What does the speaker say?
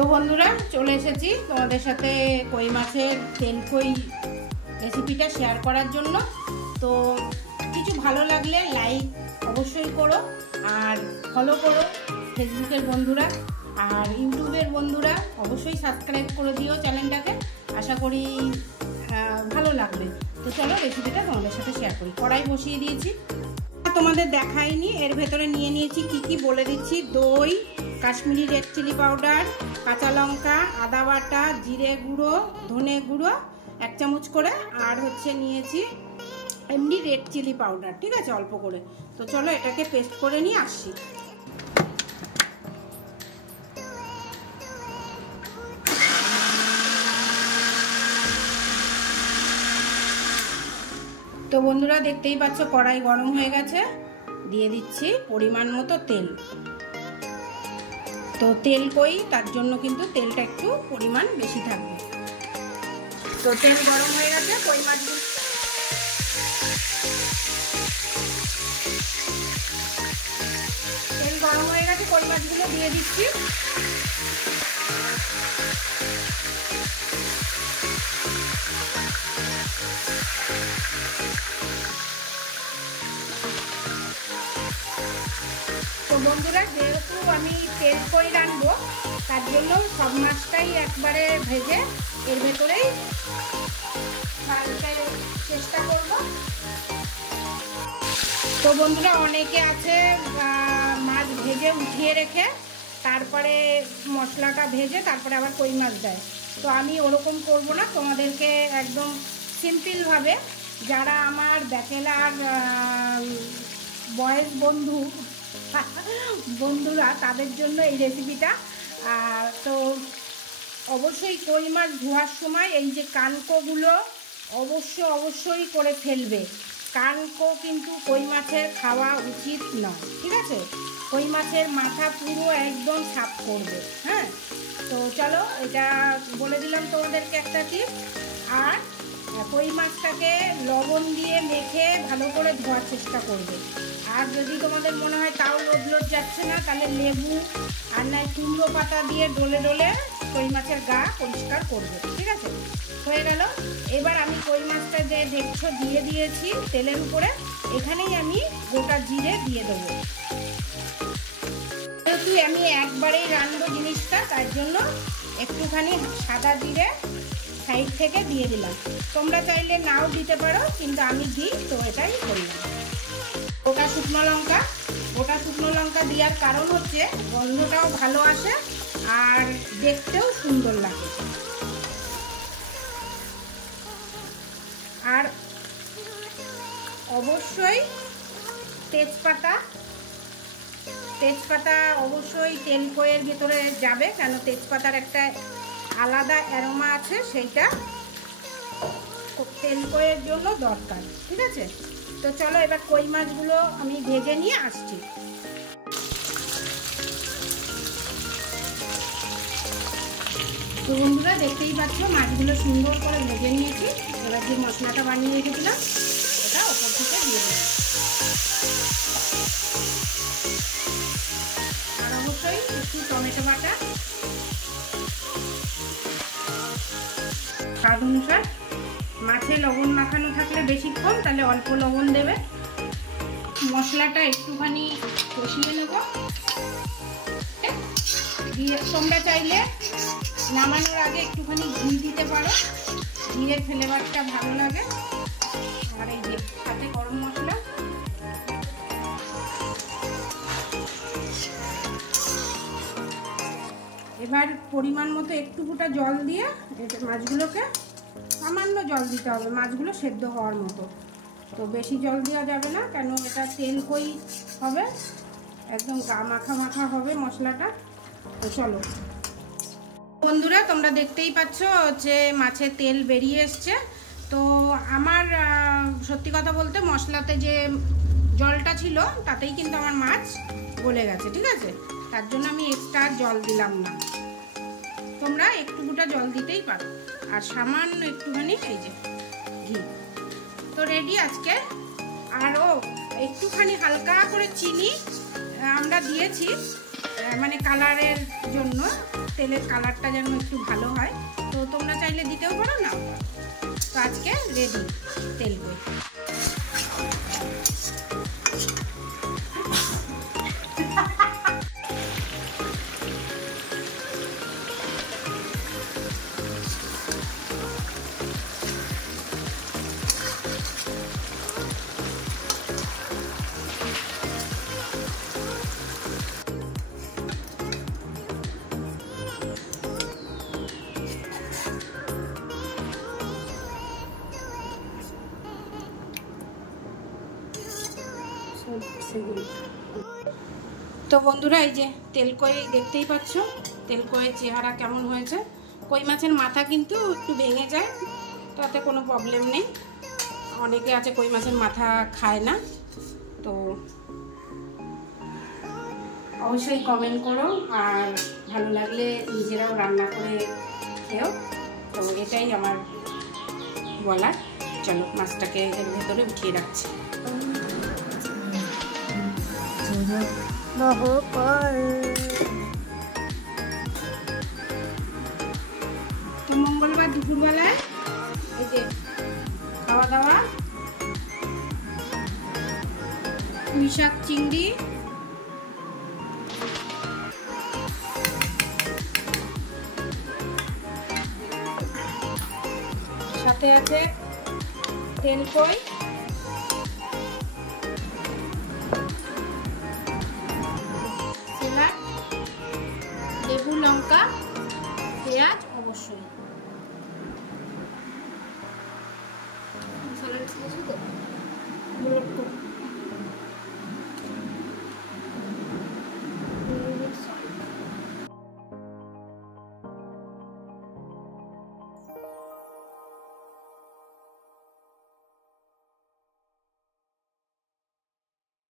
তো বন্ধুরা চলে এসেছি তোমাদের সাথে কই মাছের তেল কই রেসিপিটা শেয়ার করার জন্য। তো কিছু ভালো লাগলে লাইক অবশ্যই করো, আর ফলো করো ফেসবুকের বন্ধুরা, আর ইউটিউবের বন্ধুরা অবশ্যই সাবস্ক্রাইব করে দিও চ্যানেলটাকে। আশা করি ভালো লাগবে। তো চলো রেসিপিটা তোমাদের সাথে শেয়ার করি। কড়াই বসিয়ে দিয়েছি, তোমাদের দেখাইনি। এর ভেতরে নিয়ে নিয়েছি কি বলে দিচ্ছি। দই, কাশ্মীরি রেড চিলি পাউডার, কাঁচা লঙ্কা, আদা বাটা, জিরে গুঁড়ো, ধনে গুঁড়ো 1 চামচ করে, আর হচ্ছে নিয়েছি এমনি রেড চিলি পাউডার, ঠিক আছে, অল্প করে। তো চলো এটাকে পেস্ট করে নিয়ে আসছি। তো বন্ধুরা দেখতেই পাচ্ছ কড়াই গরম হয়ে গেছে, দিয়ে দিচ্ছি পরিমাণ মতো তেল। তো তেল কই, তার জন্য কিন্তু তেলটা একটু পরিমাণ বেশি থাকবে। তো তেল গরম হয়ে গেছে, কই মাছগুলো কই মাছগুলো দিয়ে দিচ্ছি। তো বন্ধুরা যেহেতু আমি তেল কই রাখবো, তার জন্য সব মাছটাই একবারে ভেজে এর ভেতরেই ঢালতে চেষ্টা করব। তো বন্ধুরা অনেকে আছে মাছ ভেজে উঠিয়ে রেখে তারপরে মশলাটা ভেজে তারপরে আবার কই মাছ দেয়। তো আমি ওরকম করব না, তোমাদেরকে একদম সিম্পলভাবে, যারা আমার ব্যাচেলার বয়েজ বন্ধুরা তাদের জন্য এই রেসিপিটা। তো অবশ্যই কই মাছ ধোয়ার সময় এই যে কানকোগুলো অবশ্যই করে ফেলবে। কানকো কিন্তু কই মাছের খাওয়া উচিত নয়, ঠিক আছে। কই মাছের মাথা পুরো একদম সাফ করবে। হ্যাঁ, তো চলো এটা বলে দিলাম তোমাদেরকে একটা টিপ। আর কই মাছটাকে লবণ দিয়ে মেখে ভালো করে ধোয়ার চেষ্টা করবে। আর যদি তোমাদের মনে হয় তাও লোড যাচ্ছে না, তাহলে লেবু আর নয় কুমড়ো পাতা দিয়ে ডলে ডলে কই মাছের গা পরিষ্কার করবে, ঠিক আছে। হয়ে গেল। এবার আমি কই মাছটা যে দেখছো দিয়ে দিয়েছি তেলের উপরে, এখানেই আমি গোটা জিরে দিয়ে দেবো। যেহেতু আমি একবারেই রান্নাবো জিনিসটা, তার জন্য একটুখানি সাদা জিরে সাইড থেকে দিয়ে দিলাম। তোমরা চাইলে নাও দিতে পারো, কিন্তু আমি দিই, তো এটাই করলাম। গোটা শুকনো লঙ্কা দেওয়ার কারণ হচ্ছে গন্ধটাও ভালো আসে আর দেখতেও সুন্দর লাগে। আর অবশ্যই তেজপাতা অবশ্যই তেল কইয়ের ভেতরে যাবে, কেন তেজপাতার একটা আলাদা অ্যারোমা আছে, সেইটা তেল কইয়ের জন্য দরকার, ঠিক আছে। তো চলো এবার কই মাছগুলো আমি ভেজে নিয়ে আসছি। তো বন্ধুরা দেখতেই পাচ্ছ মাছগুলো সুন্দর করে ভেজে নিয়েছি। এবার যে মশলাটা বানিয়ে রেখেছিলাম ওটা ওপর থেকে দিয়ে দিলাম। আর অবশ্যই একটু টমেটো বাটা, স্বাদ অনুসার। মাছে লবণ মাখানো থাকলে বেশিক্ষণ, তাহলে অল্প লবণ দেবে। মশলাটা একটুখানি কষিয়ে নেব দিয়ে, তোমরা চাইলে নামানোর আগে একটুখানি ঘি দিতে পারো, ঘিয়ের ফ্লেভারটা ভালো লাগে। আর এই যে সাথে গরম মশলা। এবার পরিমাণ মতো একটু ফুটা জল দিয়ে মাছগুলোকে সামান্য জল দিতে হবে, মাছগুলো সেদ্ধ হওয়ার মতো। তো বেশি জল দেওয়া যাবে না, কেন এটা তেল কই হবে, একদম গা মাখা হবে মশলাটা। তো চলো বন্ধুরা তোমরা দেখতেই পাচ্ছ যে মাছের তেল বেরিয়ে এসছে। তো আমার সত্যি কথা বলতে মশলাতে যে জলটা ছিল তাতেই কিন্তু আমার মাছ গলে গেছে, ঠিক আছে। তার জন্য আমি এক্সট্রা জল দিলাম না, তোমরা একটু ফুটা জল দিতেই পারো। আর সামান্য একটুখানি এই যে ঘি। তো রেডি আজকে। আরও একটুখানি হালকা করে চিনি আমরা দিয়েছি, মানে কালারের জন্য। তেলের কালারটা যেন একটু ভালো হয়। তো তোমরা চাইলে দিতেও পারো না। তো আজকে রেডি তেলকই। তো বন্ধুরা, এই যে তেলকই দেখতেই পাচ্ছ, তেলকইয়ের চেহারা কেমন হয়েছে। কই মাছের মাথা কিন্তু একটু ভেঙে যায়, তাতে কোনো প্রবলেম নেই। অনেকে আছে কই মাছের মাথা খায় না, তো অবশ্যই কমেন্ট করো, আর ভালো লাগলে নিজেরাও রান্না করে খেও। তো এটাই আমার বলার। চলো মাছটাকে এর ভেতরে উঠিয়ে রাখছি। তো মঙ্গলবার দুপুরবেলায় এই যে খাওয়া দাওয়া, পুঁই শাক চিংড়ি, সাথে আছে তেলকই, লেবু, লঙ্কা, পেঁয়াজ অবশ্যই।